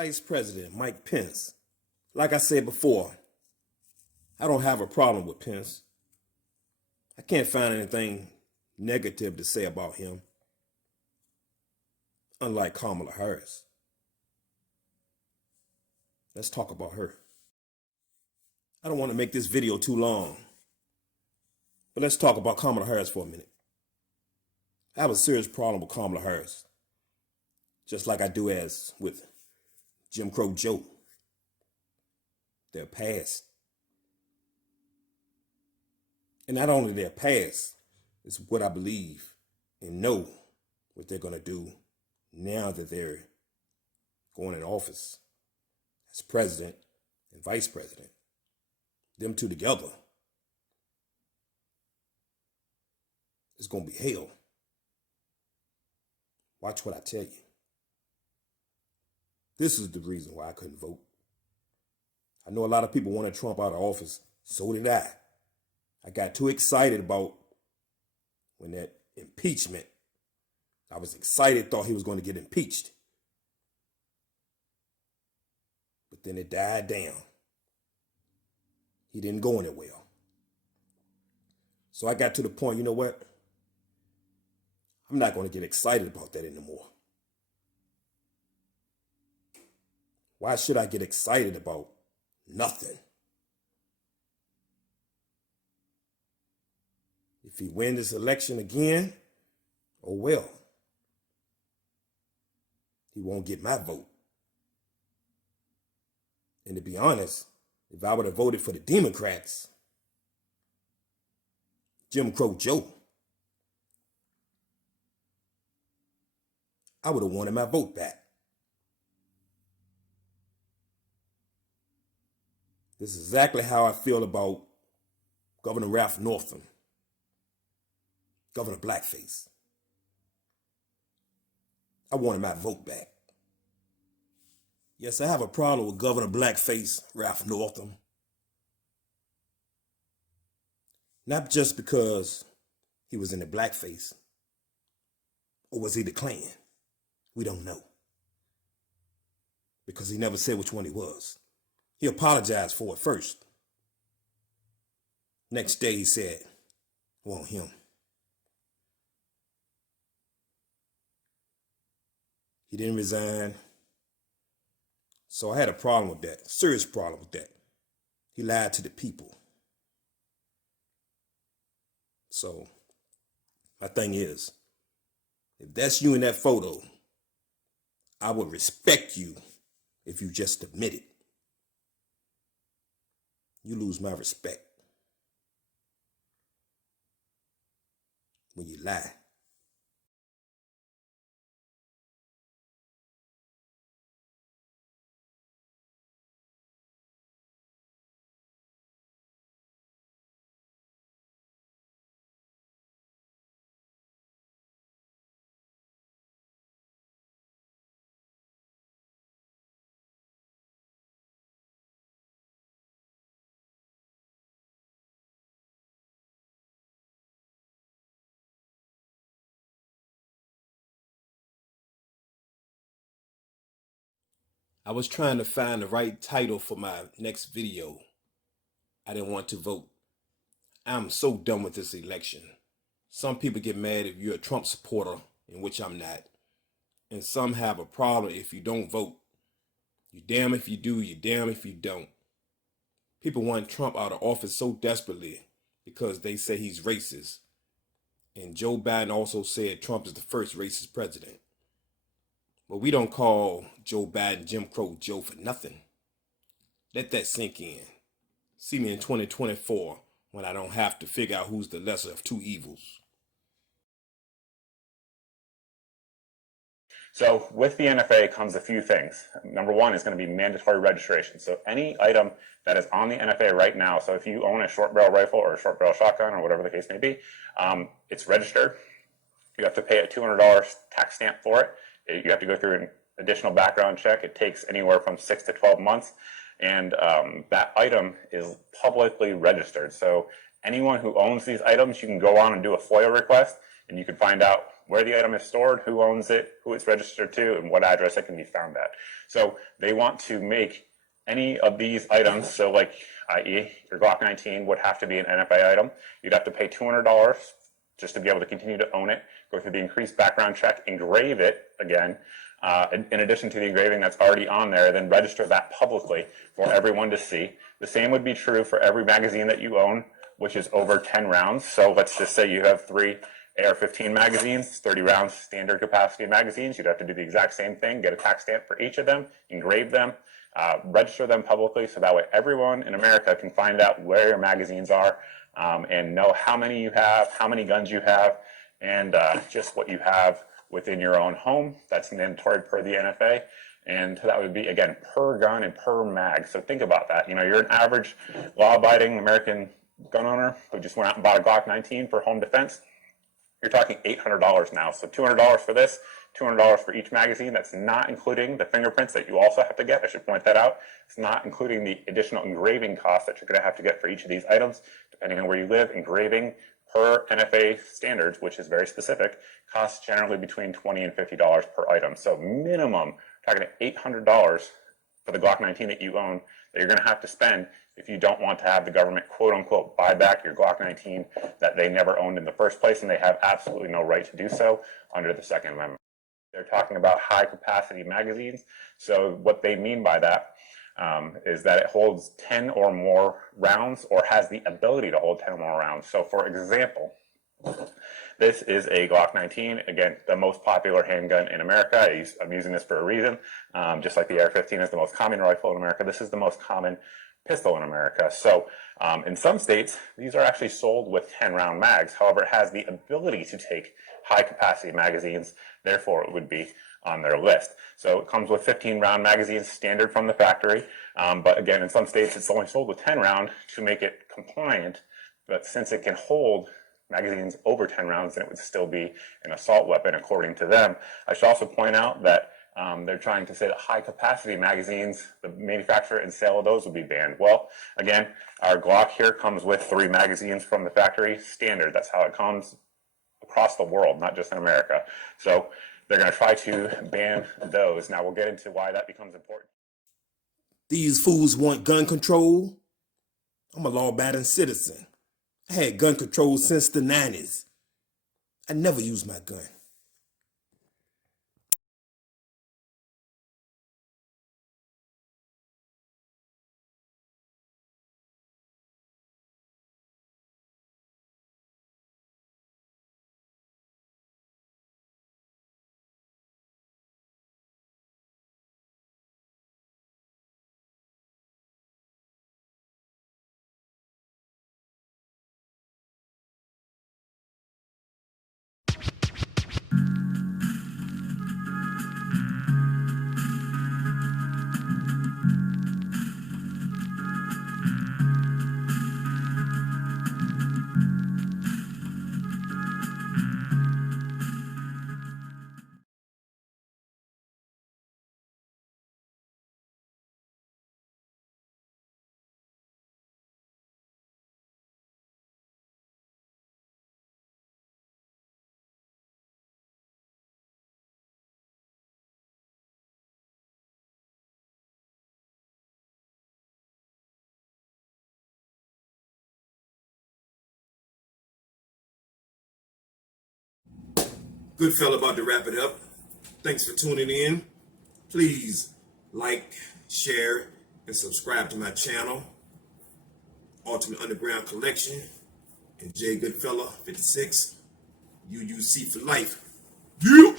Vice President Mike Pence. Like I said before, I don't have a problem with Pence. I can't find anything negative to say about him, unlike Kamala Harris. Let's talk about her. I don't want to make this video too long, but let's talk about Kamala Harris for a minute. I have a serious problem with Kamala Harris, just like I do as with Jim Crow Joe. Their past. And not only their past, is what I believe and know what they're going to do now that they're going in office as president and vice president. Them two together, it's going to be hell. Watch what I tell you. This is the reason why I couldn't vote. I know a lot of people wanted Trump out of office. So did I. I got too excited about when that impeachment. I was excited, thought he was going to get impeached. But then it died down. He didn't go anywhere. So I got to the point, you know what? I'm not going to get excited about that anymore. Why should I get excited about nothing? If he wins this election again, oh well. He won't get my vote. And to be honest, if I would have voted for the Democrats, Jim Crow Joe, I would have wanted my vote back. This is exactly how I feel about Governor Ralph Northam, Governor Blackface. I wanted my vote back. Yes, I have a problem with Governor Blackface, Ralph Northam. Not just because he was in the blackface, or was he the Klan? We don't know. Because he never said which one he was. He apologized for it first. Next day he said, "Want him." He didn't resign. So I had a problem with that, serious problem with that. He lied to the people. So my thing is, if that's you in that photo, I would respect you if you just admit it. You lose my respect when you lie. I was trying to find the right title for my next video. I didn't want to vote. I'm so done with this election. Some people get mad if you're a Trump supporter, in which I'm not. And some have a problem if you don't vote. You damn if you do, you damn if you don't. People want Trump out of office so desperately because they say he's racist. And Joe Biden also said Trump is the first racist president. But we don't call Joe Biden Jim Crow Joe for nothing. Let that sink in. See me in 2024 when I don't have to figure out who's the lesser of two evils. So with the NFA comes a few things. Number one is going to be mandatory registration. So any item that is on the NFA right now, so if you own a short barrel rifle or a short barrel shotgun or whatever the case may be, it's registered. You have to pay a $200 tax stamp for it. You have to go through an additional background check. It takes anywhere from 6 to 12 months. And that item is publicly registered. So anyone who owns these items, you can go on and do a FOIA request, and you can find out where the item is stored, who owns it, who it's registered to, and what address it can be found at. So they want to make any of these items, so like i.e. your Glock 19 would have to be an NFA item. You'd have to pay $200 just to be able to continue to own it, go through the increased background check, engrave it again, in addition to the engraving that's already on there, then register that publicly for everyone to see. The same would be true for every magazine that you own, which is over 10 rounds. So let's just say you have 3 AR-15 magazines, 30 rounds standard capacity magazines. You'd have to do the exact same thing, get a tax stamp for each of them, engrave them, register them publicly, so that way everyone in America can find out where your magazines are, and know how many you have, how many guns you have, and just what you have within your own home. That's mandatory per the NFA. And that would be, again, per gun and per mag. So think about that. You know, you're an average law-abiding American gun owner who just went out and bought a Glock 19 for home defense. You're talking $800 now. So $200 for this, $200 for each magazine. That's not including the fingerprints that you also have to get. I should point that out. It's not including the additional engraving costs that you're going to have to get for each of these items. Depending on where you live, engraving per NFA standards, which is very specific, costs generally between $20 and $50 per item. So minimum, talking $800 for the Glock 19 that you own that you're going to have to spend if you don't want to have the government, quote unquote, buy back your Glock 19 that they never owned in the first place, and they have absolutely no right to do so under the Second Amendment. They're talking about high capacity magazines. So what they mean by that is that it holds 10 or more rounds, or has the ability to hold 10 or more rounds. So for example, this is a Glock 19, again, the most popular handgun in America. I'm using this for a reason. Just like the AR-15 is the most common rifle in America, this is the most common pistol in America. So in some states, these are actually sold with 10-round mags. However, it has the ability to take high-capacity magazines. Therefore, it would be on their list. So it comes with 15-round magazines, standard from the factory. But again, in some states, it's only sold with 10-round to make it compliant. But since it can hold magazines over 10 rounds, then it would still be an assault weapon according to them. I should also point out that they're trying to say that high-capacity magazines, the manufacture and sale of those would be banned. Well, again, our Glock here comes with 3 magazines from the factory, standard. That's how it comes across the world, not just in America. So they're going to try to ban those. Now we'll get into why that becomes important. These fools want gun control. I'm a law-abiding citizen. I had gun control since the 90s. I never used my gun. Good fella, about to wrap it up. Thanks for tuning in. Please like, share, and subscribe to my channel, Ultimate Underground Collection, and J Goodfella 56, UUC for life. Yeah!